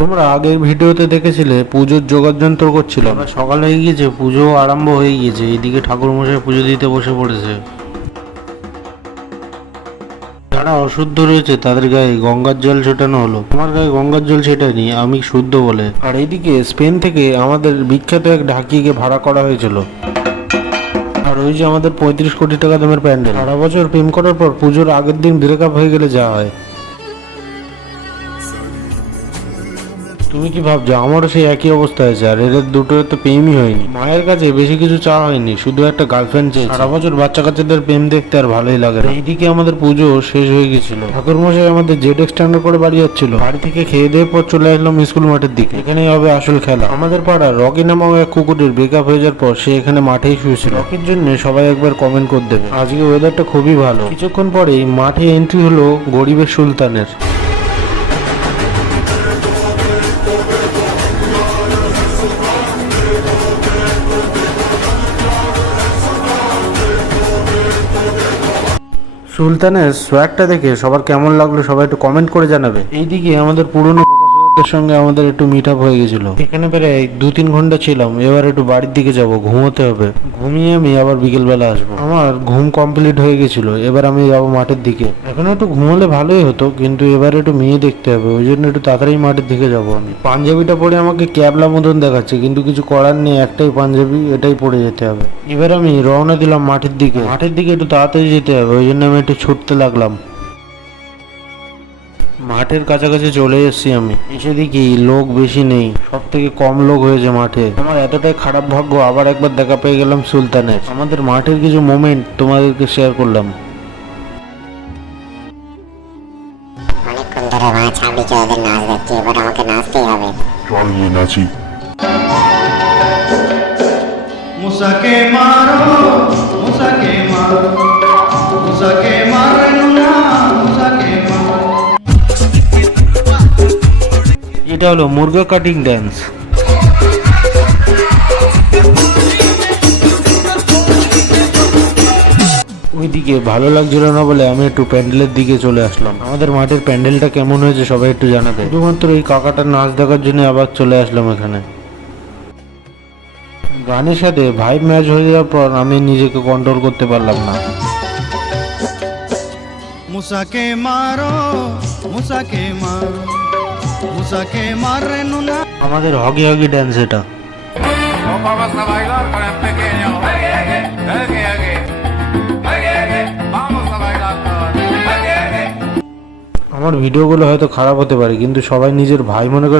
তোমরা আগের ভিডিওতে দেখেছিলে পুজোর জোগাড় যন্ত্র করছিল। সকাল হয়ে গিয়েছে, পুজো আরম্ভ হয়ে গিয়েছে। এইদিকে ঠাকুর মশাই পুজো দিতে বসে পড়েছে। যারা অশুদ্ধ রয়েছে তাদের গায়ে গঙ্গার জল ছেটানো হলো। আমার গায়ে গঙ্গার জল ছেটায়নি, আমি শুদ্ধ বলে। আর এইদিকে স্পেন থেকে আমাদের বিখ্যাত এক ঢাকিকে ভাড়া করা হয়েছিল। আর ওই যে আমাদের 35 কোটি টাকা দামের প্যান্ডেল। সারা বছর প্রেম করার পর পুজোর আগের দিন ব্রেকআপ হয়ে গেলে যা হয়। তুমি কি ভাবছো আমারও সেই একই অবস্থা হয়েছে? আর এদের দুটোর তো প্রেমই হয়নি। মায়ের কাছে বেশি কিছু চাওয়া হয়নি, শুধু একটা গার্লফ্রেন্ড চেয়েছি। সারা বছর বাচ্চা কাচ্চাদের প্রেম দেখতে আর ভালোই লাগে না। এইদিকে আমাদের পুজো শেষ হয়ে গেছিল। ঠাকুরমশাই আমাদের জেড এক্সটেন্ডার করে বাড়ি যাচ্ছিল। বাড়ি থেকে খেয়ে দিয়ে পর চলে আসলাম স্কুল মাঠের দিকে। এখানেই হবে আসল খেলা। আমাদের পাড়ার রকি নামক এক কুকুরের ব্রেকআপ হয়ে যাওয়ার পর সে এখানে মাঠেই শুয়েছিল। রকির জন্য সবাই একবার কমেন্ট করে দেবে। আজকে ওয়েদারটা খুবই ভালো। কিছুক্ষণ পরেই মাঠে এন্ট্রি হলো গরিবের সুলতানের। সুলতানের সোয়াগটা দেখে সবার কেমন লাগলো সবাই একটু কমেন্ট করে জানাবে। এইদিকে আমাদের পুরনো সঙ্গে আমাদের একটু মিট আপ হয়ে গেছিল। এখানে প্রায় 2-3 ঘন্টা ছিলাম। এবার একটু বাড়ির দিকে যাব, ঘুমোতে হবে। ঘুমিয়ে আমি আবার বিকেল বেলা আসবো। আমার ঘুম কমপ্লিট হয়ে গেছিল। এবার আমি যাবো মাঠের দিকে। এখন একটু ঘুমোলে ভালোই হতো, কিন্তু এবার একটু মেয়ে দেখতে হবে, ওই জন্য একটু তাড়াতাড়ি মাঠের দিকে যাবো। আমি পাঞ্জাবিটা পরে আমাকে ক্যাবলা মতন দেখাচ্ছে, কিন্তু কিছু করার নেই, একটাই পাঞ্জাবি, এটাই পরে যেতে হবে। এবার আমি রওনা দিলাম মাঠের দিকে। মাঠের দিকে একটু তাড়াতাড়ি যেতে হবে, ওই জন্য আমি একটু ছুটতে লাগলাম। মাঠের কাছাকাছি চলে এসেছি আমি। এসে দেখি লোক বেশি নেই, সব থেকে কম লোক হয়েছে মাঠে। আমার এতটাই খারাপ ভাগ্য, আবার একবার দেখা পেয়ে গেলাম সুলতানের। আমাদের মাঠের কিছু মোমেন্ট তোমাদেরকে শেয়ার করলাম। অনেকক্ষণ ধরে মা ছাবড়ি চোদের নাচ দেখছি, এবার আমাকে নাচতেই হবে। চল গিয়ে নাচি। মুসাকে মারো, মুসাকে মারো, মুসাকে মারো না, মুসাকে মারো। এটা হলো মুরগা কাটিং ড্যান্স। ওইদিকে ভালো লাগছিল না বলে আমি একটু প্যান্ডেলের দিকে চলে আসলাম। আমাদের মাঠের প্যান্ডেলটা কেমন হয়েছে সবাই একটু জানাবে। শুধুমাত্র এই কাকাটার নাচ দেখার জন্য আবার চলে আসলাম এখানে। গানের সাথে ভাইব ম্যাচ হয়ে যাওয়ার পর আমি নিজেকে কন্ট্রোল করতে পারলাম না। মুসাকে মারো, মুসাকে মারো, মুসাকে মারে না। আমাদের হগি হগি ড্যান্স এটা। Vamos a bailar con el pequeño. El que, vamos a bailar con el que. আমার ভিডিওগুলো হয়তো খারাপ হতে পারে, কিন্তু সবাই নিজের ভাই মনে করে